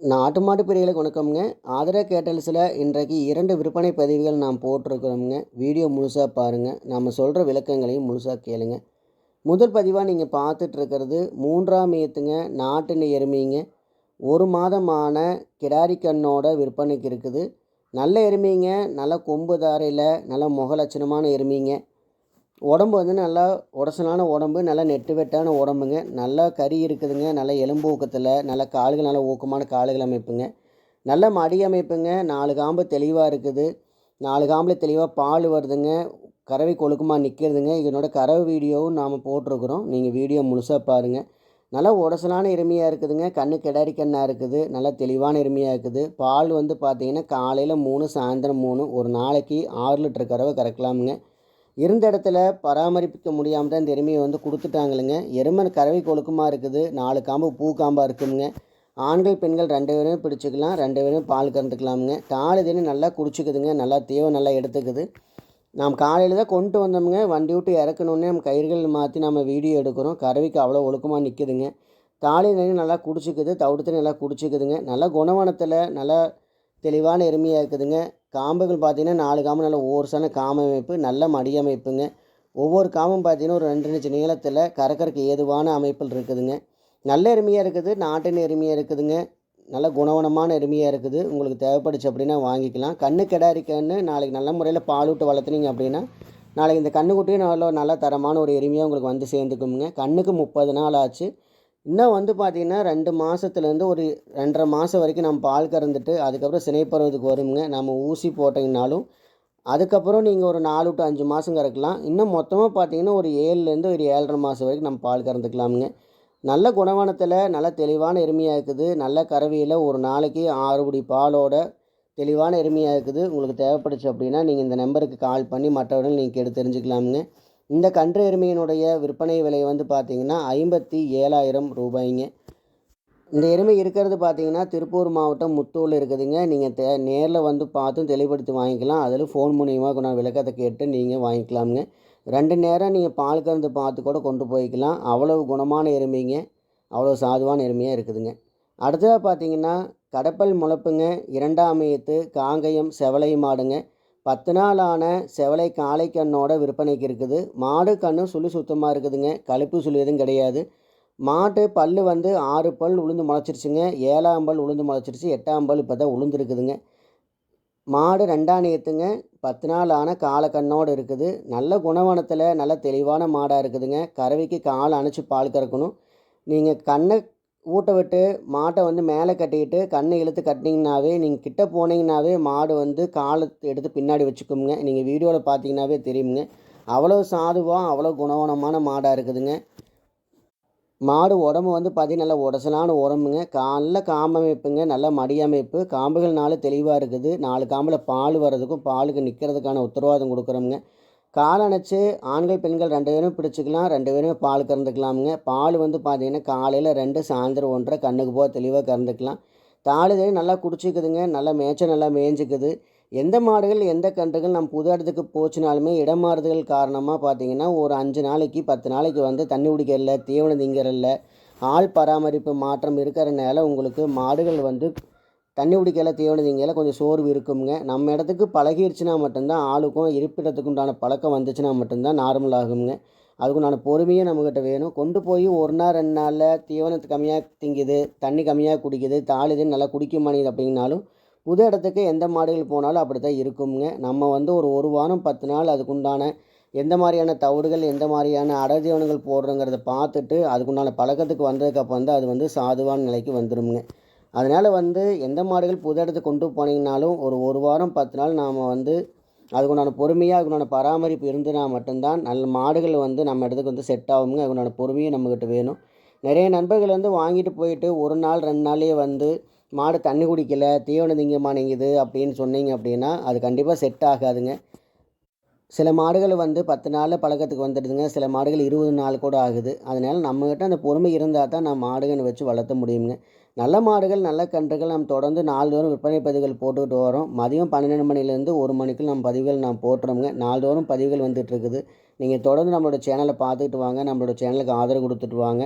நாட்டு மாட்டு பிரியர்களுக்கு வணக்கம்ங்க. ஆதரா கேட்டல்ஸில் இன்றைக்கு 2 விற்பனை பதிவுகள் நாம் போட்டிருக்கிறோம்ங்க. வீடியோ முழுசாக பாருங்கள். நம்ம சொல்கிற விளக்கங்களையும் முழுசாக கேளுங்க. முதல் பதிவாக நீங்கள் பார்த்துட்டு இருக்கிறது 3ஆம் ஈத்துங்க, நாட்டு எருமைங்க. 1 மாதமான கிடாரி கண்ணோட விற்பனைக்கு இருக்குது. நல்ல எருமைங்க, நல்ல கொம்பு தாரையில் நல்ல முக லட்சணமான எருமைங்க. உடம்பு வந்து நல்லா உடசலான உடம்பு, நல்லா நெட்டு வெட்டான உடம்புங்க. நல்லா கறி இருக்குதுங்க, நல்ல எலும்பு ஊக்கத்தில், நல்ல கால்கள் நல்ல ஊக்கமான கால்கள் அமைப்புங்க. நல்ல மடி அமைப்புங்க. 4 காம்பு தெளிவாக இருக்குது. 4 காம்பில் தெளிவாக பால் வருதுங்க. கறவை கொழுக்கமாக நிற்கிறதுங்க. இதனோட கறவை வீடியோவும் நாம் போட்டிருக்குறோம். நீங்கள் வீடியோ முழுசாக பாருங்கள். நல்லா உடசலான எருமையாக இருக்குதுங்க. கண்ணு கிடாரி கண்ணாக இருக்குது. நல்லா தெளிவான எருமையாக இருக்குது. பால் வந்து பார்த்திங்கன்னா காலையில் 3 சாயந்தரம் 3 ஒரு நாளைக்கு 6 லிட்டர் கறவை கறக்கலாமுங்க. இருந்த இடத்துல பராமரிக்க முடியாமல் தான் இந்த எருமையை வந்து கொடுத்துட்டாங்களுங்க. எருமை கறவை கொழுக்கமாக இருக்குது. 4 காம்பு பூ காம்பாக இருக்குதுங்க. ஆண்கள் பெண்கள் 2 பேரும் பிடிச்சிக்கலாம். 2 பேரும் பால் கறந்துக்கலாமுங்க. தாலி தண்ணி நல்லா குடிச்சிக்குதுங்க. நல்லா தேவை நல்லா எடுத்துக்குது. நாம் காலையில் தான் கொண்டு வந்தோமுங்க. வண்டி விட்டு இறக்கணுன்னே நம்ம கயிறுகள் மாற்றி நம்ம வீடியோ எடுக்கிறோம். கறவைக்கு அவ்வளோ ஒழுக்கமாக நிற்குதுங்க. தாலி தண்ணி நல்லா குடிச்சிக்குது. தவிடு தண்ணி நல்லா குடிச்சிக்குதுங்க. நல்லா குணவனத்தில் நல்லா தெளிவான எருமையாக இருக்குதுங்க. காம்புகள் பார்த்திங்கன்னா 4 காம்பு நல்ல ஓர்ஸான காம்பு அமைப்பு, நல்ல மடி அமைப்புங்க. ஒவ்வொரு காம்பும் பார்த்திங்கன்னா ஒரு 2 இன்ச் நீளத்தில் கறக்கறக்கு ஏதுவான அமைப்பில் இருக்குதுங்க. நல்ல எருமையாக இருக்குது. நாட்டின் எருமையாக இருக்குதுங்க. நல்ல குணவனமான எருமையாக இருக்குது. உங்களுக்கு தேவைப்படுச்சு அப்படின்னா வாங்கிக்கலாம். கண்ணு கிடாரி கன்று நாளைக்கு நல்ல முறையில் பால் விட்டு வளர்த்துனீங்க அப்படின்னா நாளைக்கு இந்த கன்றுக்குட்டியும் நல்ல தரமான ஒரு எருமையாக உங்களுக்கு வந்து சேர்ந்துக்குங்க. கண்ணுக்கு 30 நாள் ஆச்சு. இன்னும் வந்து பார்த்திங்கன்னா 2 மாதத்துலேருந்து ஒரு 2.5 மாதம் வரைக்கும் நம்ம பால் கறந்துட்டு அதுக்கப்புறம் சினைப்பருவத்துக்கு வருங்க. நம்ம ஊசி போட்டிங்கனாலும் அதுக்கப்புறம் நீங்கள் ஒரு 4 டு 5 மாதம் கறக்கலாம். இன்னும் மொத்தமாக பார்த்திங்கன்னா ஒரு 7லேருந்து ஒரு 7.5 மாதம் வரைக்கும் நம்ம பால் கறந்துக்கலாமுங்க. நல்ல குணவனத்தில் நல்ல தெளிவான எருமையாக இருக்குது. நல்ல கறவையில் ஒரு நாளைக்கு 6 குடி பாலோட தெளிவான எருமையாக இருக்குது. உங்களுக்கு தேவைப்படுச்சு அப்படின்னா நீங்கள் இந்த நம்பருக்கு கால் பண்ணி மற்றவர்கள் நீங்கள் கேட்டு தெரிஞ்சுக்கலாமுங்க. இந்த கன்று எருமையினுடைய விற்பனை விலை வந்து பார்த்திங்கன்னா 57,000 ரூபாய்ங்க. இந்த எருமை இருக்கிறது பார்த்திங்கன்னா திருப்பூர் மாவட்டம் முத்தூரில் இருக்குதுங்க. நீங்கள் நேரில் வந்து பார்த்தும் தெளிவுபடுத்தி வாங்கிக்கலாம். அதில் ஃபோன் மூலியமாக நான் விளக்கத்தை கேட்டு நீங்கள் வாங்கிக்கலாமுங்க. 2 நேரம் நீங்கள் பால் கறந்து பார்த்து கூட கொண்டு போய்க்கலாம். அவ்வளவு குணமான எருமைங்க. அவ்வளோ சாதுவான எருமையாக இருக்குதுங்க. அடுத்ததாக பார்த்திங்கன்னா கடப்பல் முளப்புங்க, 2ஆம் ஈத்து, காங்கயம் செவலை மாடுங்க. 10 நாள் ஆன செவலை காளை கண்ணோட விற்பனைக்கு இருக்குது. மாடு கண்ணு சுழி சுத்தமாக இருக்குதுங்க. கழுப்பு சுழி எதுவும் கிடையாது. மாட்டு பல் வந்து 6 பல் உளுந்து முளைச்சிருச்சுங்க. 7ஆம் பல் உளுந்து முளைச்சிருச்சு. 8ஆம் பல் இப்போ தான் உளுந்துருக்குதுங்க. மாடு 2ஆம் ஈத்துங்க. 10 நாள் ஆன காலக்கண்ணோடு இருக்குது. நல்ல குணவனத்தில் நல்ல தெளிவான மாடாக இருக்குதுங்க. கறவைக்கு கால் அணைச்சி பால் கறக்கணும். நீங்கள் கண்ணை ஊட்ட விட்டு மாட்டை வந்து மேலே கட்டிக்கிட்டு கண்ணை இழுத்து கட்டினீங்கன்னாவே நீங்கள் கிட்ட போனீங்கன்னாவே மாடு வந்து காலை எடுத்து பின்னாடி வச்சுக்குங்க. நீங்கள் வீடியோவில் பார்த்தீங்கன்னாவே தெரியுங்க. அவ்வளோ சாதுவாக அவ்வளோ குணவனமான மாடாக இருக்குதுங்க. மாடு உடம்பு வந்து பார்த்திங்கன்னா நல்ல உடசலான உடம்புங்க. நல்ல காம்பமைப்புங்க. நல்ல மடி அமைப்பு. காம்புகள் 4 தெளிவாக இருக்குது. 4 காம்பில் பால் வர்றதுக்கும் பாலுக்கு நிற்கிறதுக்கான உத்தரவாதம் கொடுக்குறோமுங்க. கால் அணைச்சி ஆண்கள் பெண்கள் 2 பேரும் பிடிச்சிக்கலாம். 2 பேரும் பால் கறந்துக்கலாமுங்க. பால் வந்து பார்த்திங்கன்னா காலையில் 2 சாயந்தரம் 1 கண்ணுக்கு போக தெளிவாக கறந்துக்கலாம். தாளுதே நல்லா குடிச்சிக்குதுங்க. நல்லா மேய்ச்சல் நல்லா மேய்ஞ்சிக்குது. எந்த மாடுகள் எந்த கன்றுகள் நம்ம புது இடத்துக்கு போச்சுனாலுமே இடமாறுதல் காரணமாக பார்த்திங்கன்னா ஒரு 5 நாளைக்கு 10 நாளைக்கு வந்து தண்ணி குடிக்கிறதில்ல, தீவனம் திங்கிறதில்ல, ஆள் பராமரிப்பு மாற்றம் இருக்கிறனால உங்களுக்கு மாடுகள் வந்து தண்ணி குடிக்கல தீவனம் திங்கல கொஞ்சம் சோர்வு இருக்குங்க. நம்ம இடத்துக்கு பழகிடுச்சுன்னா மட்டும்தான் ஆளுக்கும் இருப்பிடத்துக்கு உண்டான பழக்கம் வந்துச்சுன்னா மட்டும்தான் நார்மல் ஆகுங்க. அதுக்குண்டான பொறுமையும் நம்மக்கிட்ட வேணும். கொண்டு போய் 1 நாள் 2 நாளில் தீவனத்து கம்மியாக திங்குது, தண்ணி கம்மியாக குடிக்குது, தாளுது நல்லா குடிக்க மாட்டேங்குது அப்படின்னாலும் புது இடத்துக்கு எந்த மாடுகள் போனாலும் அப்படி தான் இருக்குங்க. நம்ம வந்து ஒரு வாரம் 10 நாள் அதுக்குண்டான எந்த மாதிரியான தவிடுகள் எந்த மாதிரியான அடர் தீவனங்கள் போடுறோங்கிறத பார்த்துட்டு அதுக்குண்டான பழக்கத்துக்கு வந்ததுக்கப்புறம் வந்து அது வந்து சாதுவான நிலைக்கு வந்துடுங்க. அதனால் வந்து எந்த மாடுகள் புது இடத்துக்கு கொண்டு போனீங்கனாலும் ஒரு வாரம் 10 நாள் நாம் வந்து அதுக்குண்டான பொறுமையாக அதுக்குண்டான பராமரிப்பு இருந்துனா மட்டும்தான் நல்ல மாடுகள் வந்து நம்ம இடத்துக்கு வந்து செட் ஆகுங்க. அதுக்குண்டான பொறுமையும் நம்மக்கிட்ட வேணும். நிறைய நண்பர்கள் வந்து வாங்கிட்டு போயிட்டு 1 நாள் 2 நாள்லேயே வந்து மாடு தண்ணி குடிக்கலை, தீவனம் திங்க மாட்டேங்குது அப்படின்னு சொன்னீங்க அப்படின்னா அது கண்டிப்பாக செட் ஆகாதுங்க. சில மாடுகள் வந்து 10 நாளில் பழக்கத்துக்கு வந்துடுதுங்க. சில மாடுகள் 20 நாள் கூட ஆகுது. அதனால் நம்மக்கிட்ட அந்த பொறுமை இருந்தால் தான் நம்ம மாடுகளை வச்சு வளர்த்த முடியுங்க. நல்ல மாடுகள் நல்ல கன்றுகள் நம்ம தொடர்ந்து நாள்தோறும் விற்பனை பதிவுகள் போட்டுக்கிட்டு வரோம். மதியம் 12 மணிலேருந்து 1 மணிக்கு நம்ம பதிவுகள் நாம் போட்டுறோங்க. நாள்தோறும் பதிவுகள் வந்துட்டுருக்குது. நீங்கள் தொடர்ந்து நம்மளோட சேனலை பார்த்துக்கிட்டு வாங்க. நம்மளோட சேனலுக்கு ஆதரவு கொடுத்துட்டு வாங்க.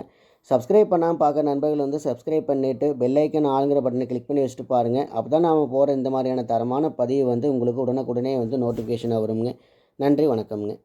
சப்ஸ்கிரைப் பண்ணாமல் பார்க்குற நண்பர்கள் வந்து சப்ஸ்கிரைப் பண்ணிவிட்டு பெல் ஐக்கன் ஆளுங்கிற பட்டனை கிளிக் பண்ணி வச்சுட்டு பாருங்கள். அப்போ தான் நாம் போகிற இந்த மாதிரியான தரமான பதிவு வந்து உங்களுக்கு உடனுக்குடனே வந்து நோட்டிஃபிகேஷனாக வருங்க. நன்றி, வணக்கம்ங்க.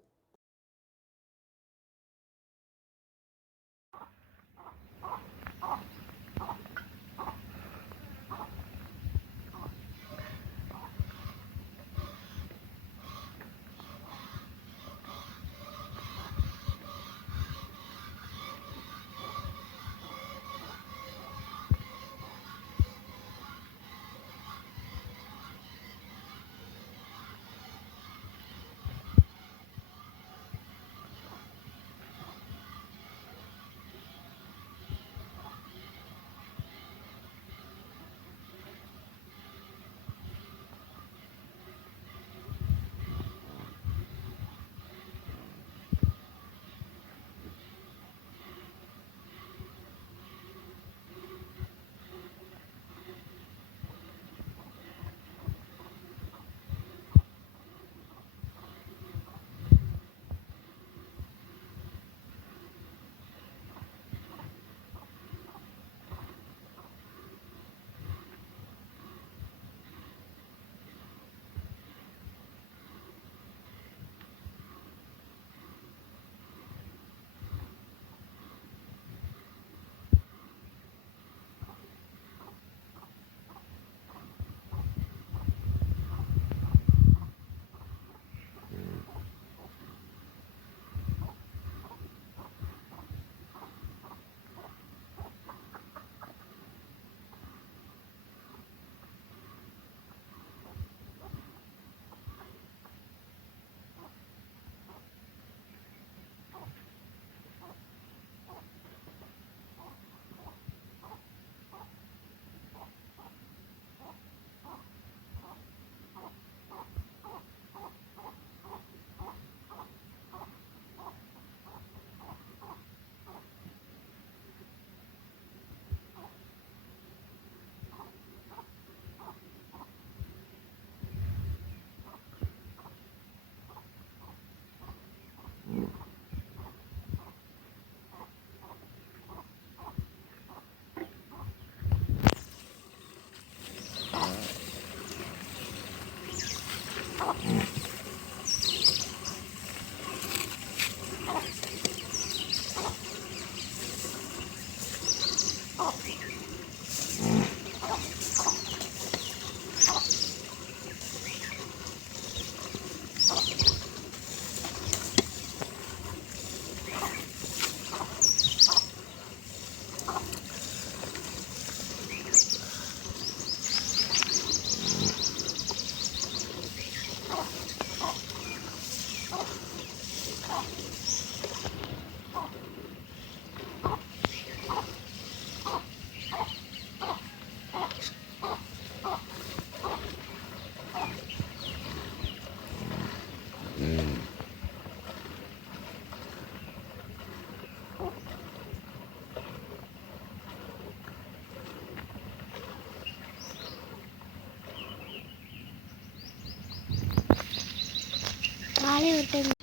காலை ஒரு டைம்